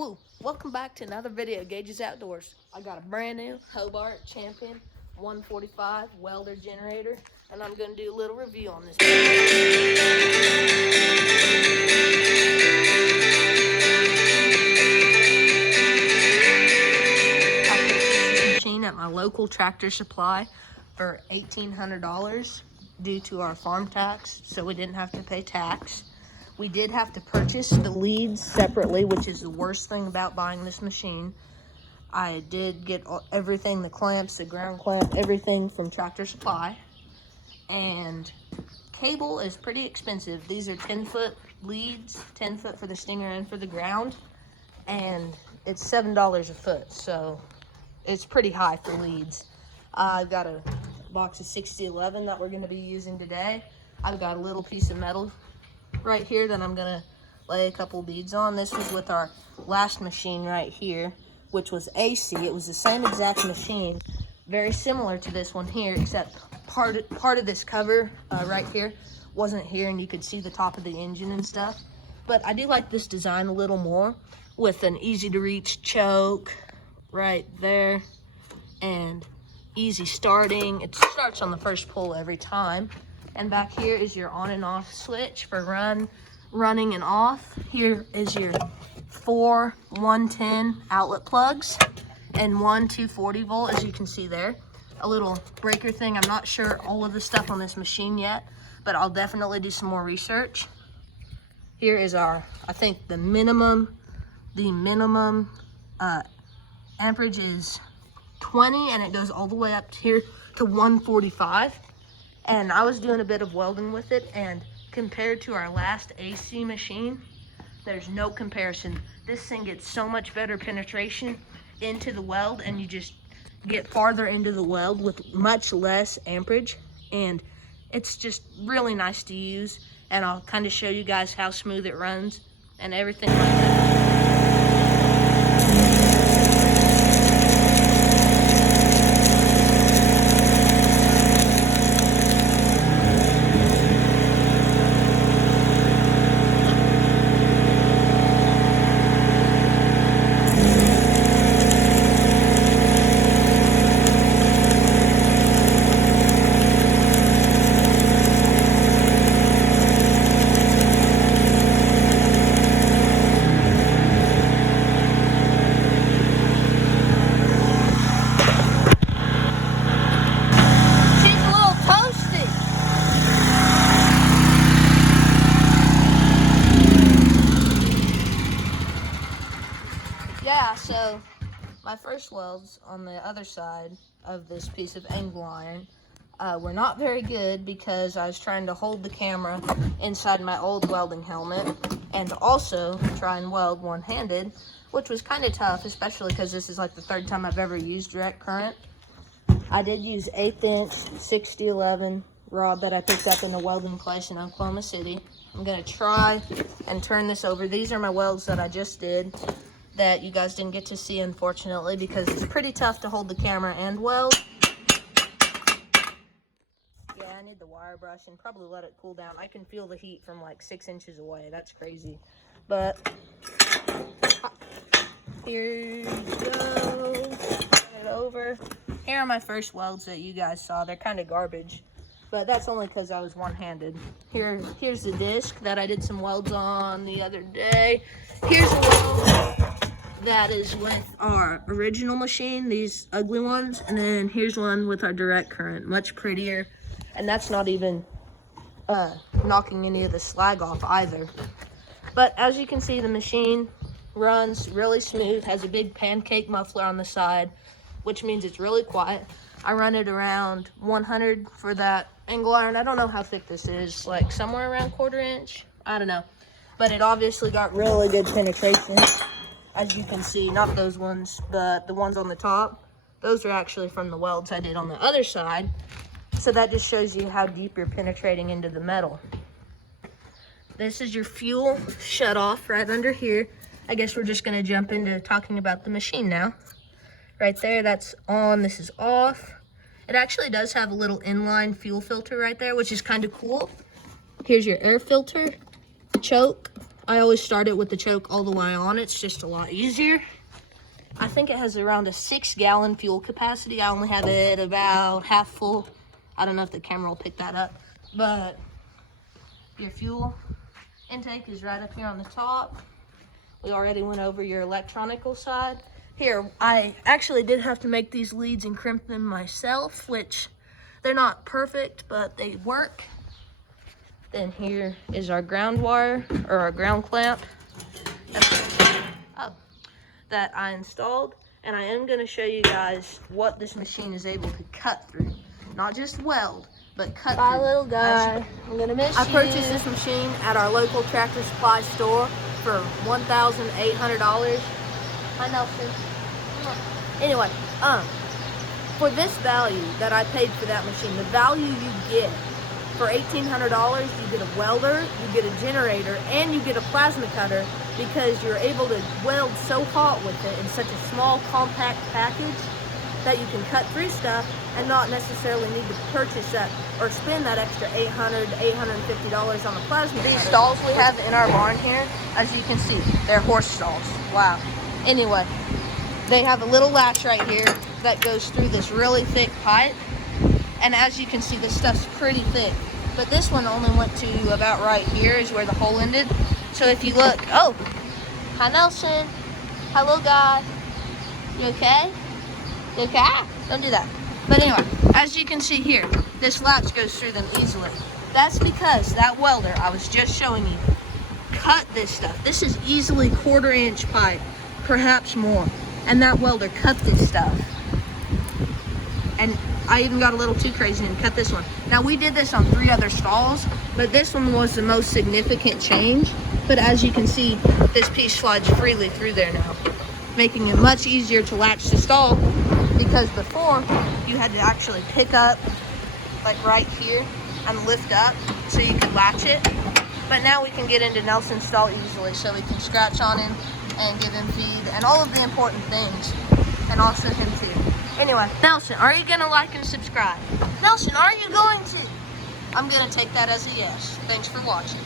Woo! Welcome back to another video, Gauges Outdoors. I got a brand new Hobart Champion 145 welder generator, and I'm going to do a little review on this. I purchased this machine at my local Tractor Supply for $1,800 due to our farm tax, so we didn't have to pay tax. We did have to purchase the leads separately, which is the worst thing about buying this machine. I did get everything, the clamps, the ground clamp, everything from Tractor Supply. And cable is pretty expensive. These are 10-foot leads, 10 foot for the stinger and for the ground. And it's $7 a foot, so it's pretty high for leads. I've got a box of 6011 that we're gonna be using today. I've got a little piece of metal right here that I'm gonna lay a couple beads on. This was with our last machine right here, which was AC. It was the same exact machine, very similar to this one here, except part of this cover right here wasn't here, and you could see the top of the engine and stuff. But I do like this design a little more, with an easy to reach choke right there and easy starting. It starts on the first pull every time. And back here is your on and off switch for running and off. Here is your 4 110 outlet plugs and 1 240 volt, as you can see there. A little breaker thing. I'm not sure all of the stuff on this machine yet, but I'll definitely do some more research. Here is our, I think the minimum amperage is 20, and it goes all the way up here to 145. And I was doing a bit of welding with it, and compared to our last AC machine, there's no comparison. This thing gets so much better penetration into the weld, and you just get farther into the weld with much less amperage, and it's just really nice to use. And I'll kind of show you guys how smooth it runs and everything like that. Yeah, so my first welds on the other side of this piece of angle iron were not very good, because I was trying to hold the camera inside my old welding helmet and also try and weld one-handed, which was kind of tough, especially because this is like the third time I've ever used direct current. I did use 1/8 inch 6011 rod that I picked up in the welding place in Oklahoma City. I'm gonna try and turn this over. These are my welds that I just did, that you guys didn't get to see, unfortunately, because it's pretty tough to hold the camera and weld. Yeah, I need the wire brush and probably let it cool down. I can feel the heat from like 6 inches away. That's crazy. But here you go. Turn it over. Here are my first welds that you guys saw. They're kind of garbage, but that's only because I was one-handed. Here's the disc that I did some welds on the other day. Here's a weld that is with our original machine, these ugly ones, and then here's one with our direct current, much prettier, and that's not even knocking any of the slag off either. But as you can see, the machine runs really smooth, has a big pancake muffler on the side, which means it's really quiet. I run it around 100 for that angle iron. I don't know how thick this is, like somewhere around 1/4 inch, I don't know, but it obviously got really good penetration. As you can see, not those ones, but the ones on the top, those are actually from the welds I did on the other side. So that just shows you how deep you're penetrating into the metal. This is your fuel shut off right under here. I guess we're just gonna jump into talking about the machine now. Right there, that's on, this is off. It actually does have a little inline fuel filter right there, which is kind of cool. Here's your air filter, choke, I always start it with the choke all the way on. It's just a lot easier. I think it has around a 6-gallon fuel capacity. I only have it about half full. I don't know if the camera will pick that up, but your fuel intake is right up here on the top. We already went over your electronical side. Here, I actually did have to make these leads and crimp them myself, which they're not perfect, but they work. Then here is our ground wire, or our ground clamp that I installed. And I am gonna show you guys what this machine is able to cut through. Not just weld, but cut through. Bye, little guy. I'm gonna miss you. I purchased this machine at our local tractor supply store for $1,800. Hi, Nelson. Anyway, for this value that I paid for that machine, the value you get for $1,800, you get a welder, you get a generator, and you get a plasma cutter, because you're able to weld so hot with it in such a small, compact package that you can cut through stuff and not necessarily need to purchase that or spend that extra $800, $850 on a plasma cutter. These stalls we have in our barn here, as you can see, they're horse stalls. Wow. Anyway, they have a little latch right here that goes through this really thick pipe. And as you can see, this stuff's pretty thick. But this one only went to about right here is where the hole ended. So if you look, oh, hi Nelson. Hello guy. You okay? You okay? Don't do that. But anyway, as you can see here, this latch goes through them easily. That's because that welder I was just showing you cut this stuff. This is easily 1/4 inch pipe, perhaps more. And that welder cut this stuff. And I even got a little too crazy and cut this one. Now we did this on 3 other stalls, but this one was the most significant change. But as you can see, this piece slides freely through there now, making it much easier to latch the stall, because before you had to actually pick up like right here and lift up so you could latch it. But now we can get into Nelson's stall easily, so we can scratch on him and give him feed and all of the important things, and also him too. Anyway, Nelson, are you gonna like and subscribe? Nelson, are you going to? I'm gonna take that as a yes. Thanks for watching.